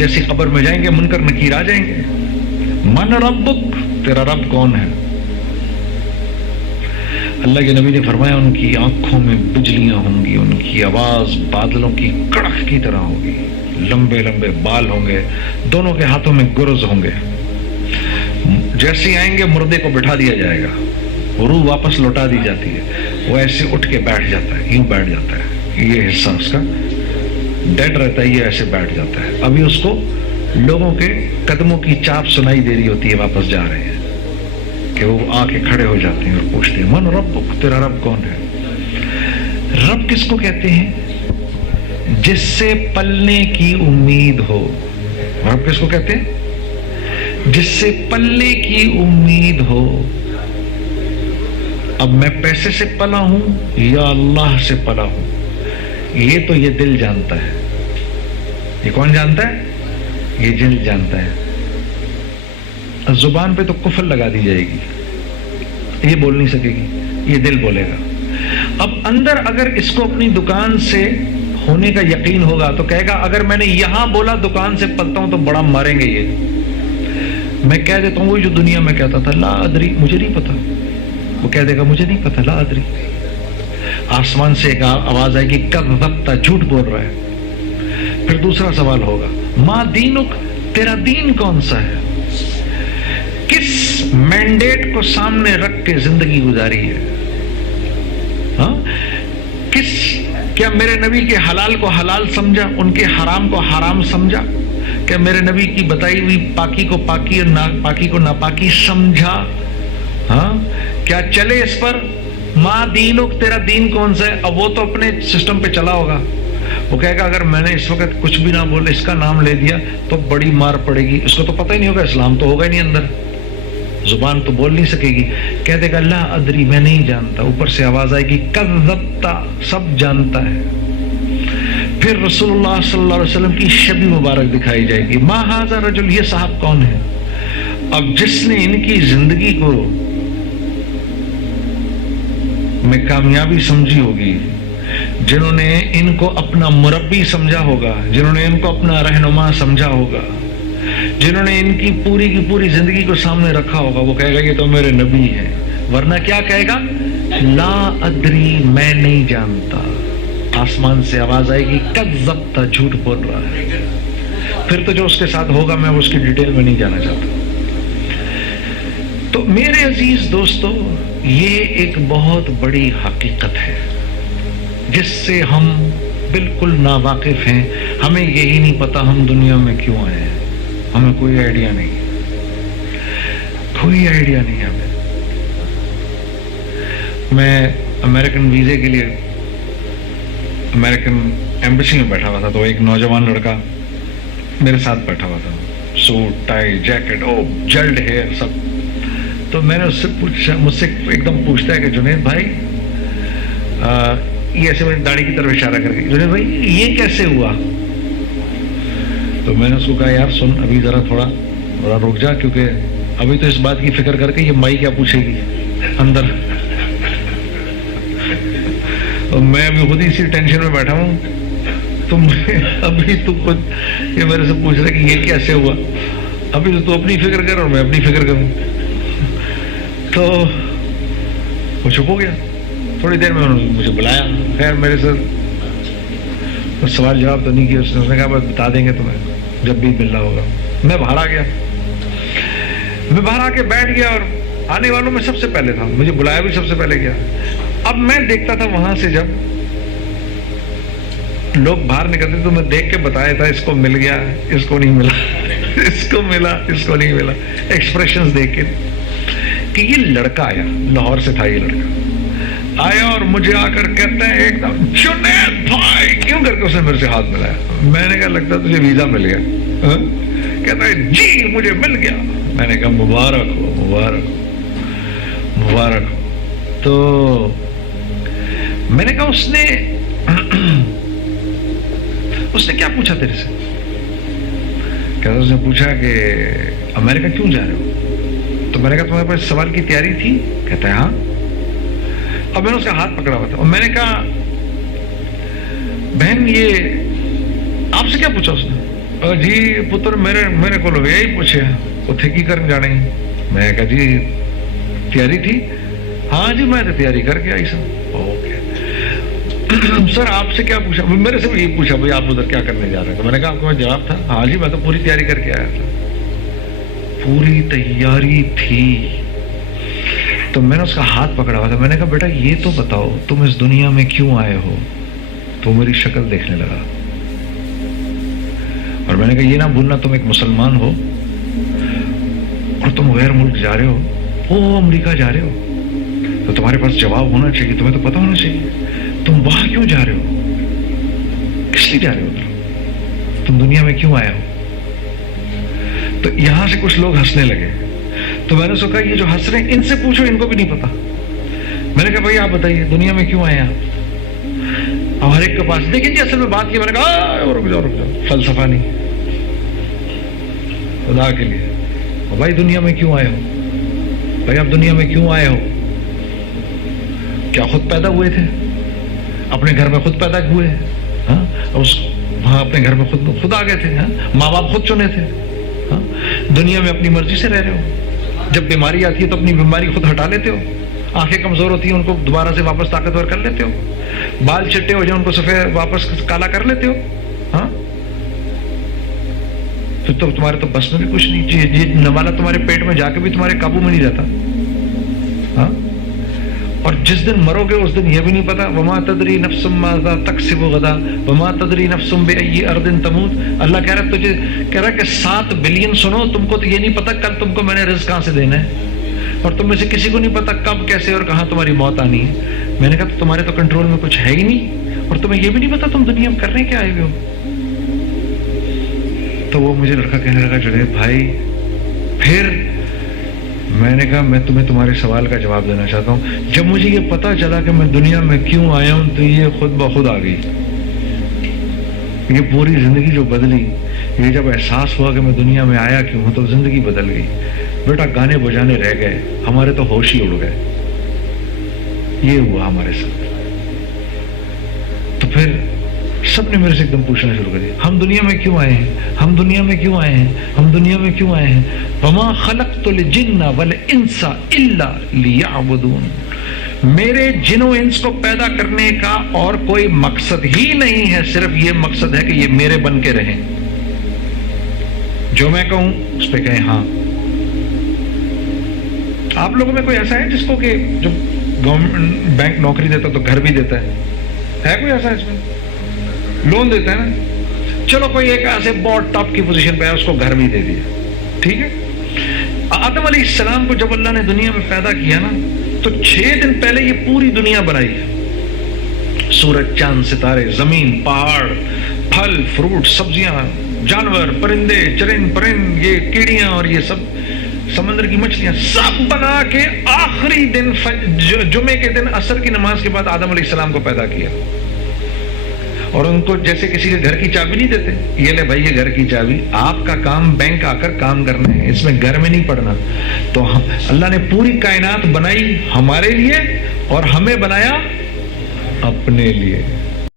جیسی قبر میں جائیں گے منکر نکیر آ جائیں گے. من ربک, تیرا رب کون ہے؟ اللہ کے نبی نے فرمایا ان کی آنکھوں میں بجلیاں ہوں گی, ان کی آواز بادلوں کی کڑک کی طرح ہوگی, لمبے لمبے بال ہوں گے, دونوں کے ہاتھوں میں گرز ہوں گے. جیسے آئیں گے مردے کو بٹھا دیا جائے گا, روح واپس لوٹا دی جاتی ہے, وہ ایسے اٹھ کے بیٹھ جاتا ہے, یوں بیٹھ جاتا ہے, یہ حصہ اس کا ڈیڈ رہتا ہے, یہ ایسے بیٹھ جاتا ہے. ابھی اس کو لوگوں کے قدموں کی چاپ سنائی دے رہی ہوتی ہے, واپس جا رہے ہیں, کہ وہ آ کے کھڑے ہو جاتے ہیں اور پوچھتے ہیں من ربک, تیرا رب کون ہے؟ رب کس کو کہتے ہیں؟ جس سے پلنے کی امید ہو. رب کس کو کہتے ہیں؟ جس سے پلنے کی امید ہو. اب میں پیسے سے پلا ہوں یا اللہ سے پلا ہوں, یہ تو یہ دل جانتا ہے. یہ کون جانتا ہے؟ یہ دل جانتا ہے. زبان پہ تو کفر لگا دی جائے گی, یہ بول نہیں سکے گی, یہ دل بولے گا. اب اندر اگر اس کو اپنی دکان سے ہونے کا یقین ہوگا تو کہے گا اگر میں نے یہاں بولا دکان سے پلتا ہوں تو بڑا ماریں گے یہ. میں کہہ دیتا ہوں وہی جو دنیا میں کہتا تھا, لا ادری, مجھے نہیں پتا. وہ کہہ دے گا مجھے نہیں پتا, لا ادری. آسمان سے ایک آواز آئے گی کذبت, جھوٹ بول رہا ہے. پھر دوسرا سوال ہوگا ما دینک, تیرا دین کون سا ہے؟ کس مینڈیٹ کو سامنے رکھ کے زندگی گزاری ہے؟ ہاں, کیا میرے نبی کے حلال کو حلال سمجھا, ان کے حرام کو حرام سمجھا؟ کیا میرے نبی کی بتائی ہوئی پاکی کو پاکی اور ناپاکی کو ناپاکی سمجھا؟ ہاں, کیا چلے اس پر؟ ما دینک, تیرا دین کون سا ہے؟ اب وہ تو اپنے سسٹم پہ چلا ہوگا, وہ کہے گا اگر میں نے اس وقت کچھ بھی نہ بولے, اس کا نام لے دیا تو بڑی مار پڑے گی. اس کو تو پتہ ہی نہیں ہوگا, اسلام تو ہوگا ہی نہیں اندر, زبان تو بول نہیں سکے گی. کہہ دے گا لا ادری, میں نہیں جانتا. اوپر سے آواز آئے گی کذبت, سب جانتا ہے. پھر رسول اللہ صلی اللہ علیہ وسلم کی شبی مبارک دکھائی جائے گی, ما ھذا رجل, یہ صاحب کون ہے؟ اب جس نے ان کی زندگی کو میں کامیابی سمجھی ہوگی, جنہوں نے ان کو اپنا مربی سمجھا ہوگا, جنہوں نے ان کو اپنا رہنما سمجھا ہوگا, جنہوں نے ان کی پوری زندگی کو سامنے رکھا ہوگا, وہ کہے گا یہ تو میرے نبی ہے. ورنہ کیا کہے گا؟ لا ادری, میں نہیں جانتا. آسمان سے آواز آئے گی کذبت, جھوٹ بول رہا ہے. پھر تو جو اس کے ساتھ ہوگا میں اس کی ڈیٹیل میں نہیں جانا چاہتا. تو میرے عزیز دوستو, یہ ایک بہت بڑی حقیقت ہے جس سے ہم بالکل ناواقف ہیں. ہمیں یہی نہیں پتا ہم دنیا میں کیوں آئے ہیں, ہمیں کوئی آئیڈیا نہیں, کوئی آئیڈیا نہیں ہمیں. میں امریکن ویزے کے لیے امریکن ایمبیسی میں بیٹھا ہوا تھا, تو ایک نوجوان لڑکا میرے ساتھ بیٹھا ہوا تھا, سوٹ ٹائی جیکٹ, او جلڈ ہیئر سب. تو میں نے اس سے پوچھا, مجھ سے ایک دم پوچھتا ہے کہ جنید بھائی, یہ ایسے میں داڑھی کی طرف اشارہ کر کے, جنید بھائی یہ کیسے ہوا؟ تو میں نے اس کو کہا یار سن, ابھی ذرا تھوڑا رک جا, کیونکہ ابھی تو اس بات کی فکر کر کے یہ مائی کیا پوچھے گی اندر. اور میں ابھی خود ہی اسی ٹینشن میں بیٹھا ہوں, تم ابھی تو خود یہ میرے سے پوچھ رہے کہ یہ کیسے ہوا. ابھی تو اپنی فکر کر اور میں اپنی فکر کروں. تو وہ چپ ہو گیا. تھوڑی دیر میں انہوں نے مجھے بلایا, خیر میرے سے سوال جواب تو نہیں کیا اس نے کہا بس بتا دیں گے تمہیں جب بھی ملنا ہوگا. میں باہر آ گیا, میں باہر آ کے بیٹھ گیا اور آنے والوں میں سب سے پہلے تھا, مجھے بلایا بھی سب سے پہلے گیا. اب میں دیکھتا تھا وہاں سے جب لوگ باہر نکلتے تو میں دیکھ کے بتایا تھا اس کو مل گیا, اس کو نہیں ملا, اس کو ملا, اس کو نہیں ملا, ایکسپریشنز دیکھ کے کہ یہ لڑکا آیا, لاہور سے تھا یہ لڑکا آیا اور مجھے آ کر کہتا ہے ایک دم جنید بھائی, کیوں کر کے اس نے میرے سے ہاتھ ملایا. میں نے کہا لگتا ہے تجھے ویزا مل گیا. کہتا ہے جی مجھے مل گیا. میں نے کہا مبارک ہو, مبارک ہو, مبارک ہو. تو میں نے کہا اس نے کیا پوچھا تیرے سے؟ کہتا اس نے پوچھا کہ امریکہ کیوں جا رہے ہو؟ تو میں نے کہا تمہارے پاس سوال کی تیاری تھی؟ کہتا ہے ہاں. اب میں نے اس کا ہاتھ پکڑا ہوا تھا اور میں نے کہا بہن یہ آپ سے کیا پوچھا اس نے؟ جی پتر میرے کو یہی پوچھے اتنے کی کرن جانے. میں کہا جی تیاری تھی. ہاں جی میں تو تیاری کر کے آئی سر. اوکے سر آپ سے کیا پوچھا؟ میرے سے بھی یہی پوچھا بھائی آپ ادھر کیا کرنے جا رہے ہیں. تو میں نے کہا آپ کا جواب تھا ہاں جی میں تو پوری تیاری کر کے آیا تھا. پوری تیاری تھی. تو میں نے اس کا ہاتھ پکڑا ہوا تھا. میں نے کہا بیٹا یہ تو بتاؤ تم اس دنیا میں کیوں آئے ہو؟ تو میری شکل دیکھنے لگا اور میں نے کہا یہ نہ بھولنا تم ایک مسلمان ہو اور تم غیر ملک جا رہے ہو, وہ امریکہ جا رہے ہو, تو تمہارے پاس جواب ہونا چاہیے, تمہیں تو پتہ ہونا چاہیے تم وہاں کیوں جا رہے ہو, کس لیے جا رہے ہو, تم دنیا میں کیوں آئے ہو. تو یہاں سے کچھ لوگ ہنسنے لگے. تو میں نے سوچا یہ جو ہنس رہے ہیں ان سے پوچھو, ان کو بھی نہیں پتا. میں نے کہا بھائی آپ بتائیے دنیا میں کیوں آئے ہیں آپ. اب ہر ایک کے پاس دیکھیں جی اصل میں بات کی. میں نے کہا رک جاؤ فلسفہ نہیں, خدا کے لیے بھائی دنیا میں کیوں آئے ہو, بھائی آپ دنیا میں کیوں آئے ہو. کیا خود پیدا ہوئے تھے, اپنے گھر میں خود پیدا ہوئے, ہاں وہاں اپنے گھر میں خود آ گئے تھے, ماں باپ خود چنے تھے, دنیا میں اپنی مرضی سے رہ رہے ہو. جب بیماری آتی ہے تو اپنی بیماری خود ہٹا لیتے ہو, آنکھیں کمزور ہوتی ہیں ان کو دوبارہ سے واپس طاقتور کر لیتے ہو, بال چٹے ہو جائیں ان کو سفید واپس کالا کر لیتے ہو. ہاں تو تمہارے تو بس میں بھی کچھ نہیں. یہ نوالا تمہارے پیٹ میں جا کے بھی تمہارے قابو میں نہیں رہتا. ہاں اور جس دن مرو گے اس دن یہ بھی نہیں پتا. وما تدری نفس ماذا تکسب غدا وما تدری نفس بأي ارض تموت. اللہ کہہ رہا ہے تجھے کہہ رہا ہے کہ 7 بلین سنو, تم کو تو یہ نہیں پتا کل تم کو میں نے رزق کہاں سے دینا ہے, اور تم میں سے کسی کو نہیں پتا کب کیسے اور کہاں تمہاری موت آنی ہے. میں نے کہا تو تمہارے تو کنٹرول میں کچھ ہے ہی نہیں, اور تمہیں یہ بھی نہیں پتا تم دنیا میں کرنے کیا آئے ہوئے ہو. تو وہ مجھے لڑکا کہنے لگا جنید بھائی پھر. میں نے کہا میں تمہیں تمہارے سوال کا جواب دینا چاہتا ہوں. جب مجھے یہ پتا چلا کہ میں دنیا میں کیوں آیا ہوں تو یہ خود بخود آ گئی. یہ پوری زندگی جو بدلی, یہ جب احساس ہوا کہ میں دنیا میں آیا کیوں ہوں تو زندگی بدل گئی. بیٹا گانے بجانے رہ گئے, ہمارے تو ہوش ہی اڑ گئے. یہ ہوا ہمارے ساتھ. تو پھر سب نے میرے سے ایک دم پوچھنا شروع کر دیا ہم دنیا میں کیوں آئے ہیں, ہم دنیا میں کیوں آئے ہیں, ہم دنیا میں کیوں آئے ہیں. وما خلقت الجن والانس الا لیعبدون. میرے جن و انس کو پیدا کرنے کا اور کوئی مقصد ہی نہیں ہے, صرف یہ مقصد ہے کہ یہ میرے بن کے رہیں. جو میں کہوں اس پہ کہیں ہاں. آپ لوگوں میں کوئی ایسا ہے جس کو کہ جو گورنمنٹ بینک نوکری دیتا تو گھر بھی دیتا ہے کوئی ایسا اس میں لون دیتا ہے نا. چلو کوئی ایک ایسے بہت ٹاپ کی پوزیشن پہ ہے اس کو گھر بھی دے دیا, ٹھیک ہے. آدم علیہ السلام کو جب اللہ نے دنیا میں پیدا کیا نا تو 6 دن پہلے یہ پوری دنیا بنائی ہے. سورج چاند ستارے زمین پہاڑ پھل فروٹ سبزیاں جانور پرندے چرند پرند یہ کیڑیاں اور یہ سب سمندر کی مچھلیاں سب بنا کے آخری دن جمعے کے دن عصر کی نماز کے بعد آدم علیہ السلام کو پیدا کیا. اور ان کو جیسے کسی کے گھر کی چابی نہیں دیتے, یہ لے بھائی یہ گھر کی چابی, آپ کا کام بینک آ کر کام کرنا ہے, اس میں گھر میں نہیں پڑنا. تو اللہ نے پوری کائنات بنائی ہمارے لیے اور ہمیں بنایا اپنے لیے.